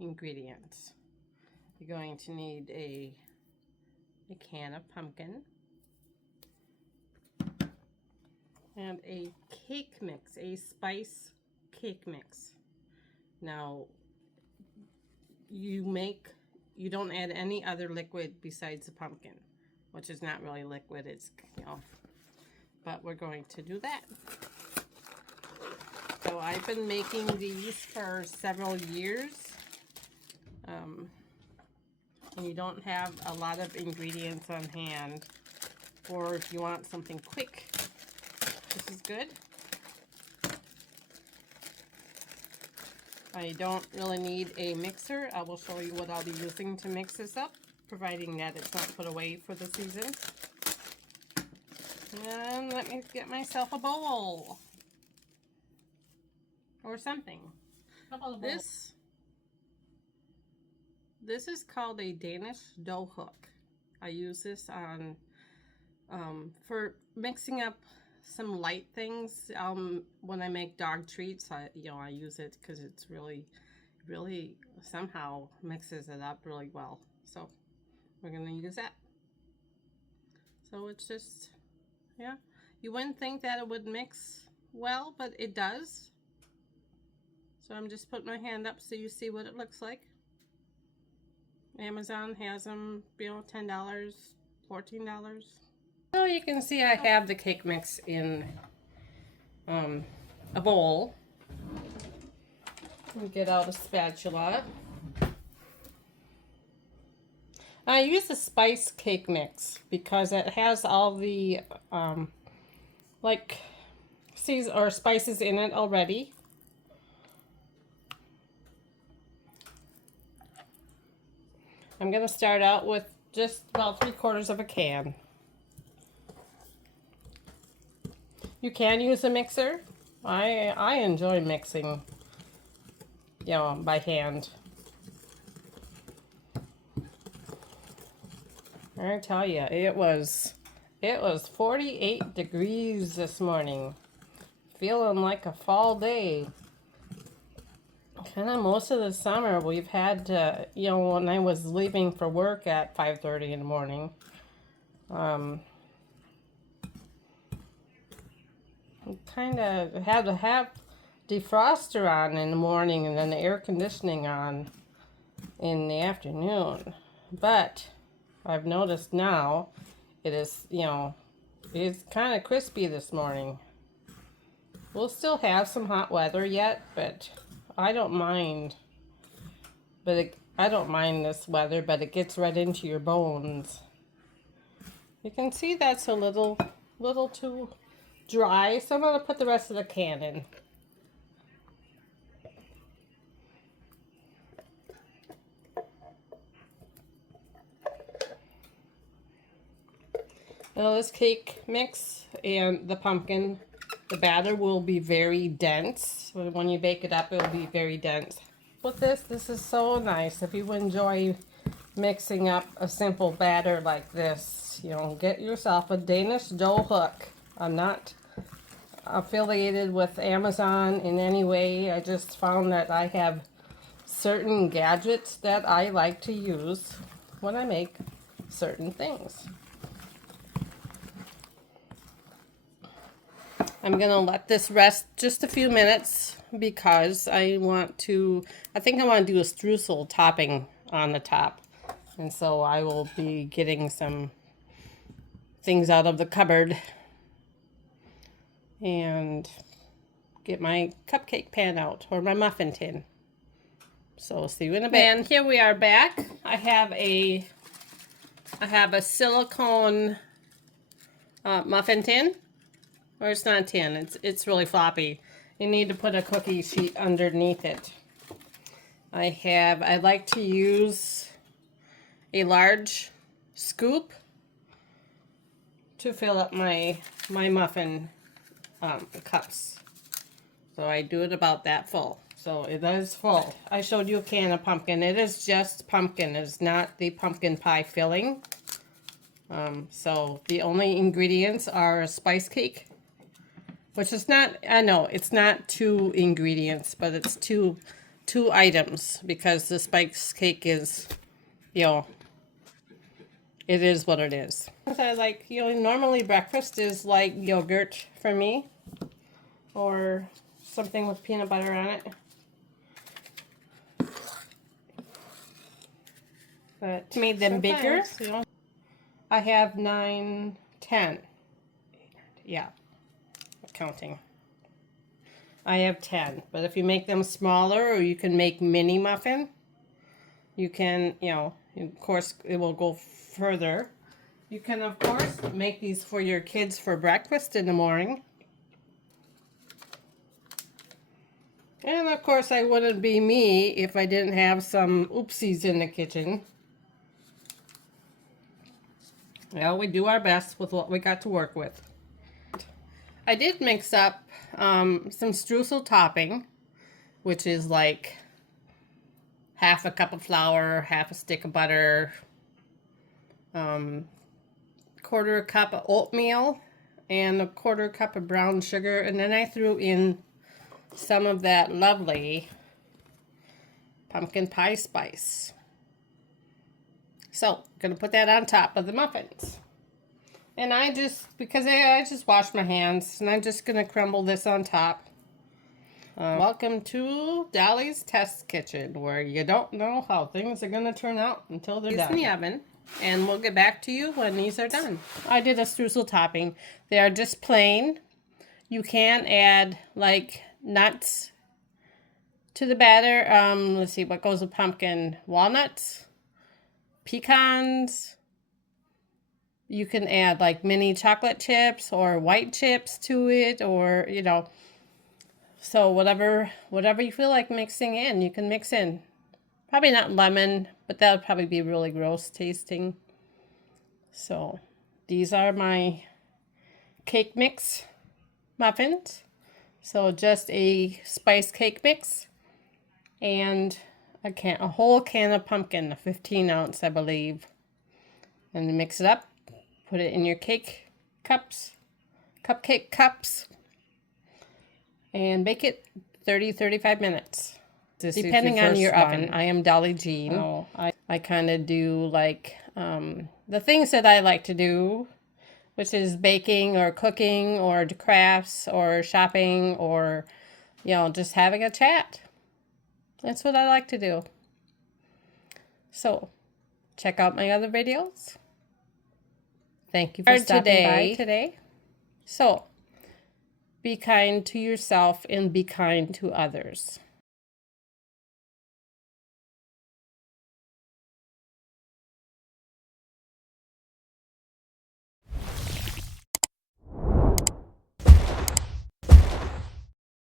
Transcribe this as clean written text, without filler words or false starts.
ingredients. You're going to need a can of pumpkin and a cake mix, a spice cake mix. Now, you don't add any other liquid besides the pumpkin, which is not really liquid, it's, but we're going to do that. So I've been making these for several years. And you don't have a lot of ingredients on hand, or if you want something quick, this is good. I don't really need a mixer. I will show you what I'll be using to mix this up, providing that it's not put away for the season. And let me get myself a bowl or something. This is called a Danish dough hook. I use this on for mixing up some light things. When I make dog treats, I use it because it's really somehow mixes it up really well. So we're gonna use that. So it's just, yeah, you wouldn't think that it would mix well, but it does. So I'm just putting my hand up so you see what it looks like. Amazon has them, $10, $14. So you can see I have the cake mix in a bowl. Let me get out a spatula. I use the spice cake mix because it has all the spices in it already. I'm going to start out with just about 3/4 of a can. You can use a mixer. I enjoy mixing, by hand. I tell you, it was 48 degrees this morning. Feeling like a fall day. Kind of most of the summer we've had, when I was leaving for work at 5:30 in the morning, kind of had to have defroster on in the morning and then the air conditioning on in the afternoon. But I've noticed now it is, it's kind of crispy this morning. We'll still have some hot weather yet, but I don't mind. I don't mind this weather, but it gets right into your bones. You can see that's a little too dry, so I'm going to put the rest of the can in. Now this cake mix and the pumpkin, the batter will be very dense. When you bake it up, it will be very dense. With this is so nice. If you enjoy mixing up a simple batter like this, get yourself a Danish dough hook. I'm not affiliated with Amazon in any way. I just found that I have certain gadgets that I like to use when I make certain things. I'm going to let this rest just a few minutes because I think I want to do a streusel topping on the top. And so I will be getting some things out of the cupboard and get my cupcake pan out, or my muffin tin. So see you in a bit. And here we are back. I have a silicone muffin tin. Or it's not a tin, it's really floppy. You need to put a cookie sheet underneath it. I like to use a large scoop to fill up my muffin cups. So I do it about that full. So it is full. I showed you a can of pumpkin. It is just pumpkin. It's not the pumpkin pie filling. So the only ingredients are a spice cake, which is not, I know, it's not 2 ingredients, but it's 2 2 items because the spice cake is, you know, it is what it is. I like, you know, normally breakfast is like yogurt for me or something with peanut butter on it. But made them bigger. You know, I have 9, 10. Yeah, counting. I have 10. But if you make them smaller, or you can make mini muffin, you can, you know, of course, it will go further. You can, of course, make these for your kids for breakfast in the morning. And, of course, I wouldn't be me if I didn't have some oopsies in the kitchen. Well, we do our best with what we got to work with. I did mix up some streusel topping, which is like half a cup of flour, half a stick of butter, quarter cup of oatmeal, and a quarter cup of brown sugar. And then I threw in some of that lovely pumpkin pie spice. So, I'm going to put that on top of the muffins. And I just, because I just washed my hands, and I'm just going to crumble this on top. Welcome to Dolly's Test Kitchen, where you don't know how things are going to turn out until they're done. In the oven, and we'll get back to you when these are done. I did a streusel topping. They are just plain. You can add, like, nuts to the batter. Let's see, what goes with pumpkin? Walnuts, pecans. You can add like mini chocolate chips or white chips to it, or, you know, so whatever you feel like mixing in, you can mix in. Probably not lemon, but that would probably be really gross tasting. So these are my cake mix muffins. So just a spice cake mix and a whole can of pumpkin, a 15-ounce, I believe. And mix it up. Put it in your cake cups, cupcake cups, and bake it 30-35 minutes. Depending on your oven. I am Dolly Jean. Oh, I kind of do like the things that I like to do, which is baking or cooking or crafts or shopping or, you know, just having a chat. That's what I like to do. So, check out my other videos. Thank you for stopping by today. So, be kind to yourself and be kind to others.